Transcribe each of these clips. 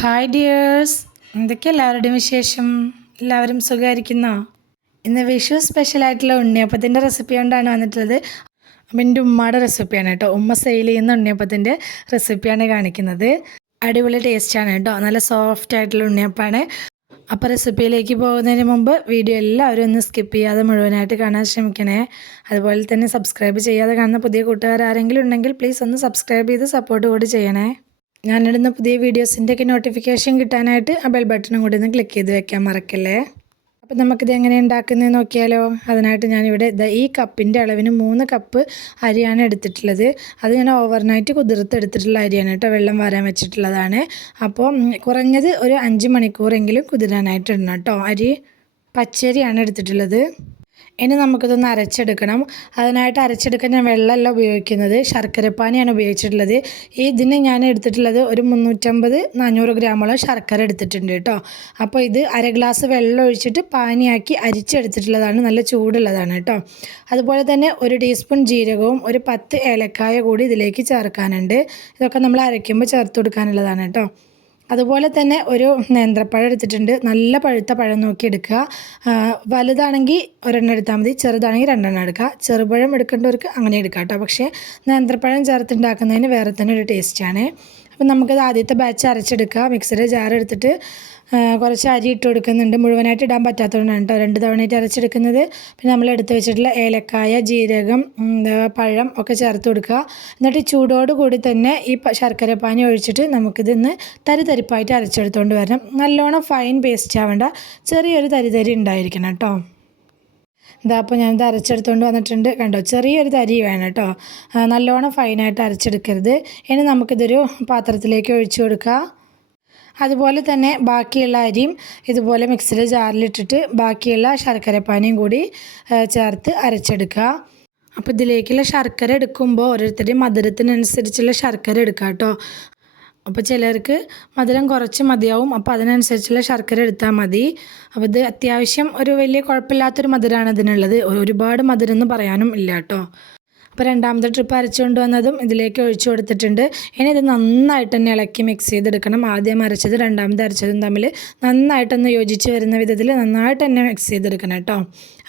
Hi dears എന്തൊക്കെ എല്ലാവരുടെയും വിശേഷം? എല്ലാവരും സുഖമായിരിക്കുന്നോ? ഇന്ന് വിഷു സ്പെഷ്യലായിട്ടുള്ള ഉണ്ണിയപ്പത്തിന്റെ റെസിപ്പി കൊണ്ടാണ് വന്നിട്ടുള്ളത്. അപ്പം എന്റെ ഉമ്മയുടെ റെസിപ്പിയാണ് കേട്ടോ. ഉമ്മ സെയിൽ ചെയ്യുന്ന ഉണ്ണിയപ്പത്തിന്റെ റെസിപ്പിയാണ് കാണിക്കുന്നത്. അടിപൊളി ടേസ്റ്റാണ് കേട്ടോ. നല്ല സോഫ്റ്റ് ആയിട്ടുള്ള ഉണ്ണിയപ്പാണ്. അപ്പോൾ റെസിപ്പിയിലേക്ക് പോകുന്നതിന് മുമ്പ് വീഡിയോ എല്ലാവരും ഒന്ന് സ്കിപ്പ് ചെയ്യാതെ മുഴുവനായിട്ട് കാണാൻ ശ്രമിക്കണേ. അതുപോലെ തന്നെ സബ്സ്ക്രൈബ് ചെയ്യാതെ കാണുന്ന പുതിയ കൂട്ടുകാർ ആരെങ്കിലും ഉണ്ടെങ്കിൽ പ്ലീസ് ഒന്ന് സബ്സ്ക്രൈബ് ചെയ്ത് സപ്പോർട്ട് കൂടി ചെയ്യണേ. ഞാനിടുന്ന പുതിയ വീഡിയോസിന്റെയൊക്കെ നോട്ടിഫിക്കേഷൻ കിട്ടാനായിട്ട് ആ ബെൽ ബട്ടണും കൂടി ഒന്ന് ക്ലിക്ക് ചെയ്ത് വെക്കാൻ മറക്കല്ലേ? അപ്പം നമുക്കിത് എങ്ങനെ ഉണ്ടാക്കുന്നത് നോക്കിയാലോ? അതിനായിട്ട് ഞാനിവിടെ ഇതാ ഈ കപ്പിന്റെ അളവിന് മൂന്ന് കപ്പ് അരിയാണ് എടുത്തിട്ടുള്ളത്. അത് ഞാൻ ഓവർനൈറ്റ് കുതിർത്തെടുത്തിട്ടുള്ള അരിയാണ് കേട്ടോ വെള്ളം വരാൻ വെച്ചിട്ടുള്ളതാണ്. അപ്പോൾ കുറഞ്ഞത് ഒരു അഞ്ച് മണിക്കൂറെങ്കിലും കുതിരാനായിട്ട് ഇടണം കേട്ടോ. അരി പച്ചരിയാണ് എടുത്തിട്ടുള്ളത്. ഇനി നമുക്കിതൊന്ന് അരച്ചെടുക്കണം. അതിനായിട്ട് അരച്ചെടുക്കാൻ ഞാൻ വെള്ളമല്ല ഉപയോഗിക്കുന്നത്. ശർക്കരപ്പാനിയാണ് ഉപയോഗിച്ചിട്ടുള്ളത്. ഈ ഇതിന് ഞാൻ എടുത്തിട്ടുള്ളത് ഒരു മുന്നൂറ്റമ്പത് നാനൂറ് ഗ്രാമോളം ശർക്കര എടുത്തിട്ടുണ്ട് കേട്ടോ. അപ്പോൾ ഇത് അര ഗ്ലാസ് വെള്ളം ഒഴിച്ചിട്ട് പാനിയാക്കി അരിച്ചെടുത്തിട്ടുള്ളതാണ്. നല്ല ചൂടുള്ളതാണ് കേട്ടോ. അതുപോലെ തന്നെ ഒരു ടീസ്പൂൺ ജീരകവും ഒരു പത്ത് ഏലക്കായ കൂടി ഇതിലേക്ക് ചേർക്കാനുണ്ട്. ഇതൊക്കെ നമ്മൾ അരയ്ക്കുമ്പോൾ ചേർത്ത് കൊടുക്കാനുള്ളതാണ് കേട്ടോ. അതുപോലെ തന്നെ ഒരു നേന്ത്രപ്പഴം എടുത്തിട്ടുണ്ട്. നല്ല പഴുത്ത പഴം നോക്കി എടുക്കുക. വലുതാണെങ്കിൽ ഒരെണ്ണം എടുത്താൽ മതി. ചെറുതാണെങ്കിൽ രണ്ടെണ്ണം എടുക്കുക. ചെറുപഴം എടുക്കേണ്ടവർക്ക് അങ്ങനെ എടുക്കാം കേട്ടോ. പക്ഷേ നേന്ത്രപ്പഴം ചേർത്തുണ്ടാക്കുന്നതിന് വേറെ തന്നെ ഒരു ടേസ്റ്റാണ് അപ്പം നമുക്കത് ആദ്യത്തെ ബാച്ച് അരച്ചെടുക്കുക. മിക്സിയുടെ ജാർ എടുത്തിട്ട് കുറച്ച് അരി ഇട്ട് കൊടുക്കുന്നുണ്ട്. മുഴുവനായിട്ട് ഇടാൻ പറ്റാത്തതുകൊണ്ടാണ് കേട്ടോ രണ്ട് തവണയായിട്ട് അരച്ചെടുക്കുന്നത്. പിന്നെ നമ്മൾ എടുത്ത് വെച്ചിട്ടുള്ള ഏലക്കായ ജീരകം പഴം ഒക്കെ ചേർത്ത് കൊടുക്കുക. എന്നിട്ട് ചൂടോട് കൂടി തന്നെ ഈ ശർക്കര പാനി ഒഴിച്ചിട്ട് നമുക്കിതൊന്ന് തരിതരിപ്പായിട്ട് അരച്ചെടുത്തുകൊണ്ട് വരണം. നല്ലോണം ഫൈൻ പേസ്റ്റ് ആവേണ്ട. ചെറിയൊരു തരി തരി ഉണ്ടായിരിക്കണം കേട്ടോ ഇതാ അപ്പോൾ ഞാനിത് അരച്ചെടുത്തുകൊണ്ട് വന്നിട്ടുണ്ട്. കണ്ടോ? ചെറിയൊരു തരി വേണം കേട്ടോ. നല്ലോണം ഫൈനായിട്ട് അരച്ചെടുക്കരുത്. ഇനി നമുക്കിതൊരു പാത്രത്തിലേക്ക് ഒഴിച്ചു കൊടുക്കാം. അതുപോലെ തന്നെ ബാക്കിയുള്ള അരിയും ഇതുപോലെ മിക്സിയുടെ ജാറിലിട്ടിട്ട് ബാക്കിയുള്ള ശർക്കരപ്പാനിയും കൂടി ചേർത്ത് അരച്ചെടുക്കുക അപ്പോൾ ഇതിലേക്കുള്ള ശർക്കര എടുക്കുമ്പോൾ ഓരോരുത്തരുടെയും മധുരത്തിനനുസരിച്ചുള്ള ശർക്കര എടുക്കുക കേട്ടോ. അപ്പോൾ ചിലർക്ക് മധുരം കുറച്ച് മതിയാവും. അപ്പോൾ അതിനനുസരിച്ചുള്ള ശർക്കര എടുത്താൽ മതി. അപ്പോൾ ഇത് അത്യാവശ്യം ഒരു വലിയ കുഴപ്പമില്ലാത്തൊരു മധുരമാണ് ഇതിനുള്ളത്. ഒരുപാട് മധുരം എന്ന് പറയാനും ഇല്ല കേട്ടോ. അപ്പോൾ രണ്ടാമത്തെ ട്രിപ്പ് അരച്ചുകൊണ്ട് വന്നതും ഇതിലേക്ക് ഒഴിച്ചു കൊടുത്തിട്ടുണ്ട്. ഇനി ഇത് നന്നായിട്ട് തന്നെ ഇളക്കി മിക്സ് ചെയ്തെടുക്കണം. ആദ്യം അരച്ചത് രണ്ടാമത് അരച്ചതും തമ്മിൽ നന്നായിട്ടൊന്ന് യോജിച്ച് വരുന്ന വിധത്തിൽ നന്നായിട്ട് തന്നെ മിക്സ് ചെയ്തെടുക്കണം കേട്ടോ.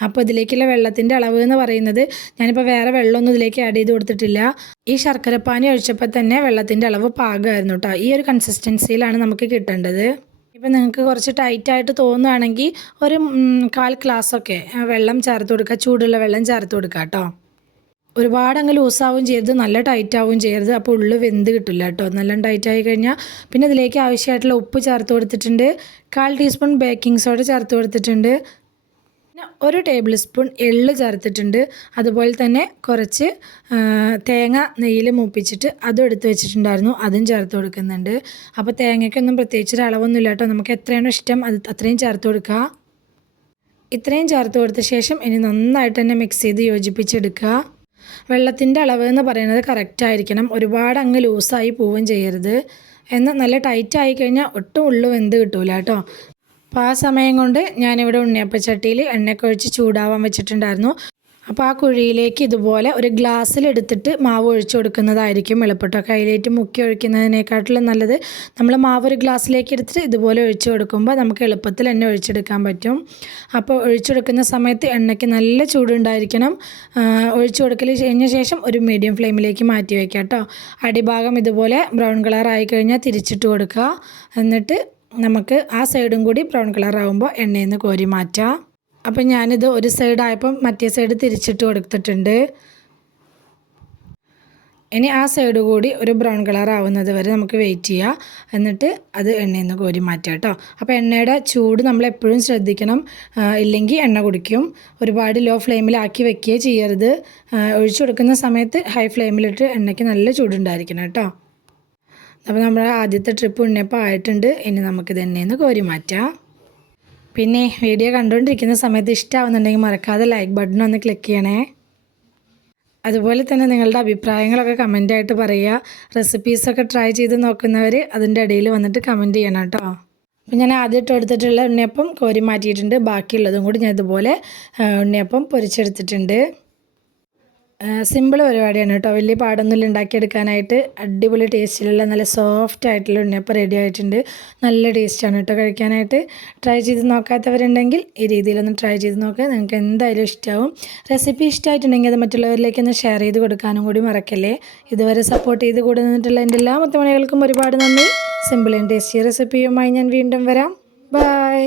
അപ്പോൾ ഇതിലേക്കുള്ള വെള്ളത്തിന്റെ അളവ് എന്ന് പറയുന്നത് ഞാനിപ്പോൾ വേറെ വെള്ളമൊന്നും ഇതിലേക്ക് ആഡ് ചെയ്ത് കൊടുത്തിട്ടില്ല. ഈ ശർക്കരപ്പാനി ഒഴിച്ചപ്പോൾ തന്നെ വെള്ളത്തിന്റെ അളവ് പാകമായിരുന്നു കേട്ടോ. ഈ ഒരു കൺസിസ്റ്റൻസിയിലാണ് നമുക്ക് കിട്ടേണ്ടത്. ഇപ്പം നിങ്ങൾക്ക് കുറച്ച് ടൈറ്റായിട്ട് തോന്നുകയാണെങ്കിൽ ഒരു കാൽ ഗ്ലാസ്സൊക്കെ വെള്ളം ചേർത്ത് കൊടുക്കുക ചൂടുള്ള വെള്ളം ചേർത്ത് കൊടുക്കുക കേട്ടോ. ഒരുപാട് അങ്ങ് ലൂസാവും ചെയ്യരുത് നല്ല ടൈറ്റ് ആവും ചെയ്യരുത്. അപ്പോൾ ഉള്ളു വെന്ത് കിട്ടില്ല കേട്ടോ. നല്ല ടൈറ്റ് ആയി കഴിഞ്ഞാൽ പിന്നെ അതിലേക്ക് ആവശ്യമായിട്ടുള്ള ഉപ്പ് ചേർത്ത് കൊടുത്തിട്ടുണ്ട്. കാൽ ടീസ്പൂൺ ബേക്കിംഗ് സോഡ ചേർത്ത് കൊടുത്തിട്ടുണ്ട്. പിന്നെ ഒരു ടേബിൾ സ്പൂൺ എള്ള് ചേർത്തിട്ടുണ്ട്. അതുപോലെ തന്നെ കുറച്ച് തേങ്ങ നെയ്യിൽ മൂപ്പിച്ചിട്ട് അതും എടുത്ത് വെച്ചിട്ടുണ്ടായിരുന്നു. അതും ചേർത്ത് കൊടുക്കുന്നുണ്ട്. അപ്പോൾ തേങ്ങയ്ക്കൊന്നും പ്രത്യേകിച്ച് ഒരു അളവൊന്നുമില്ല കേട്ടോ. നമുക്ക് എത്രയാണോ ഇഷ്ടം അത് അത്രയും ചേർത്ത് കൊടുക്കുക. ഇത്രയും ചേർത്ത് കൊടുത്ത ശേഷം ഇനി നന്നായിട്ട് തന്നെ മിക്സ് ചെയ്ത് യോജിപ്പിച്ചെടുക്കുക. വെള്ളത്തിന്റെ അളവ് എന്ന് പറയുന്നത് കറക്റ്റ് ആയിരിക്കണം. ഒരുപാട് അങ്ങ് ലൂസായി പോവുകയും ചെയ്യരുത്. എന്നാൽ നല്ല ടൈറ്റ് ആയി കഴിഞ്ഞാൽ ഒട്ടും ഉള്ളു വെന്ത് കിട്ടൂല കേട്ടോ. അപ്പോൾ ആ സമയം കൊണ്ട് ഞാനിവിടെ ഉണ്ണിയപ്പച്ചട്ടിയിൽ എണ്ണയൊക്കെ ഒഴിച്ച് ചൂടാവാൻ വെച്ചിട്ടുണ്ടായിരുന്നു. അപ്പോൾ ആ കുഴിയിലേക്ക് ഇതുപോലെ ഒരു ഗ്ലാസ്സിലെടുത്തിട്ട് മാവ് ഒഴിച്ചു കൊടുക്കുന്നതായിരിക്കും എളുപ്പട്ടോ കയ്യിലേറ്റ് മുക്കി ഒഴിക്കുന്നതിനേക്കാട്ടിലും നല്ലത് നമ്മൾ മാവ് ഒരു ഗ്ലാസ്സിലേക്ക് എടുത്തിട്ട് ഇതുപോലെ ഒഴിച്ചു കൊടുക്കുമ്പോൾ നമുക്ക് എളുപ്പത്തിൽ എണ്ണ ഒഴിച്ചെടുക്കാൻ പറ്റും. അപ്പോൾ ഒഴിച്ചു കൊടുക്കുന്ന സമയത്ത് എണ്ണയ്ക്ക് നല്ല ചൂടുണ്ടായിരിക്കണം. ഒഴിച്ചു കൊടുക്കൽ കഴിഞ്ഞ ശേഷം ഒരു മീഡിയം ഫ്ലെയിമിലേക്ക് മാറ്റി വയ്ക്കാം കേട്ടോ അടിഭാഗം ഇതുപോലെ ബ്രൗൺ കളർ ആയി കഴിഞ്ഞാൽ തിരിച്ചിട്ട് കൊടുക്കുക. എന്നിട്ട് നമുക്ക് ആ സൈഡും കൂടി ബ്രൗൺ കളർ ആകുമ്പോൾ എണ്ണയിൽ നിന്ന് കോരി മാറ്റാം. അപ്പം ഞാനിത് ഒരു സൈഡ് ആയപ്പോൾ മറ്റേ സൈഡ് തിരിച്ചിട്ട് കൊടുത്തിട്ടുണ്ട്. ഇനി ആ സൈഡ് കൂടി ഒരു ബ്രൗൺ കളർ ആവുന്നത് വരെ നമുക്ക് വെയിറ്റ് ചെയ്യാം. എന്നിട്ട് അത് എണ്ണയിൽ നിന്ന് കോരി മാറ്റാം കേട്ടോ. അപ്പോൾ എണ്ണയുടെ ചൂട് നമ്മൾ എപ്പോഴും ശ്രദ്ധിക്കണം. ഇല്ലെങ്കിൽ എണ്ണ കുടിക്കും. ഒരുപാട് ലോ ഫ്ലെയിമിലാക്കി വെക്കുകയോ ചെയ്യരുത്. ഒഴിച്ചു കൊടുക്കുന്ന സമയത്ത് ഹൈ ഫ്ലെയിമിലിട്ട് എണ്ണയ്ക്ക് നല്ല ചൂടുണ്ടായിരിക്കണം കേട്ടോ. അപ്പോൾ നമ്മുടെ ആദ്യത്തെ ട്രിപ്പ് ഉണ്ണിയപ്പം ആയിട്ടുണ്ട്. ഇനി നമുക്കിത് എണ്ണയിൽ നിന്ന് കോരി മാറ്റാം. പിന്നെ വീഡിയോ കണ്ടുകൊണ്ടിരിക്കുന്ന സമയത്ത് ഇഷ്ടമാവുന്നുണ്ടെങ്കിൽ മറക്കാതെ ലൈക്ക് ബട്ടൺ ഒന്ന് ക്ലിക്ക് ചെയ്യണേ. അതുപോലെ തന്നെ നിങ്ങളുടെ അഭിപ്രായങ്ങളൊക്കെ കമന്റായിട്ട് പറയുക. റെസിപ്പീസൊക്കെ ട്രൈ ചെയ്ത് നോക്കുന്നവർ അതിന്റെ ഇടയിൽ വന്നിട്ട് കമന്റ് ചെയ്യണം കേട്ടോ. അപ്പം ഞാൻ ആദ്യമായിട്ട് എടുത്തിട്ടുള്ള ഉണ്ണിയപ്പം കോരി മാറ്റിയിട്ടുണ്ട്. ബാക്കിയുള്ളതും കൂടി ഞാൻ ഇതുപോലെ ഉണ്ണിയപ്പം പൊരിച്ചെടുത്തിട്ടുണ്ട്. സിമ്പിൾ പരിപാടിയാണ് കേട്ടോ. വലിയ പാടൊന്നുമില്ല. ഉണ്ടാക്കിയെടുക്കാനായിട്ട് അടിപൊളി ടേസ്റ്റിലുള്ള നല്ല സോഫ്റ്റ് ആയിട്ടുള്ള ഉണ്ണിയപ്പം റെഡി ആയിട്ടുണ്ട്. നല്ല ടേസ്റ്റാണ് കേട്ടോ കഴിക്കാനായിട്ട്. ട്രൈ ചെയ്ത് നോക്കാത്തവരുണ്ടെങ്കിൽ ഈ രീതിയിലൊന്ന് ട്രൈ ചെയ്ത് നോക്കുക നിങ്ങൾക്ക് എന്തായാലും ഇഷ്ടമാവും റെസിപ്പി ഇഷ്ടമായിട്ടുണ്ടെങ്കിൽ അത് മറ്റുള്ളവരിലേക്ക് ഒന്ന് ഷെയർ ചെയ്ത് കൊടുക്കാനും കൂടി മറക്കല്ലേ? ഇതുവരെ സപ്പോർട്ട് ചെയ്ത് കൂടെ നിന്നിട്ടുള്ള എന്റെ എല്ലാ മുത്തമണികൾക്കും ഒരുപാട് നന്ദി. സിമ്പിൾ ആൻഡ് ടേസ്റ്റി റെസിപ്പിയുമായി ഞാൻ വീണ്ടും വരാം. ബൈ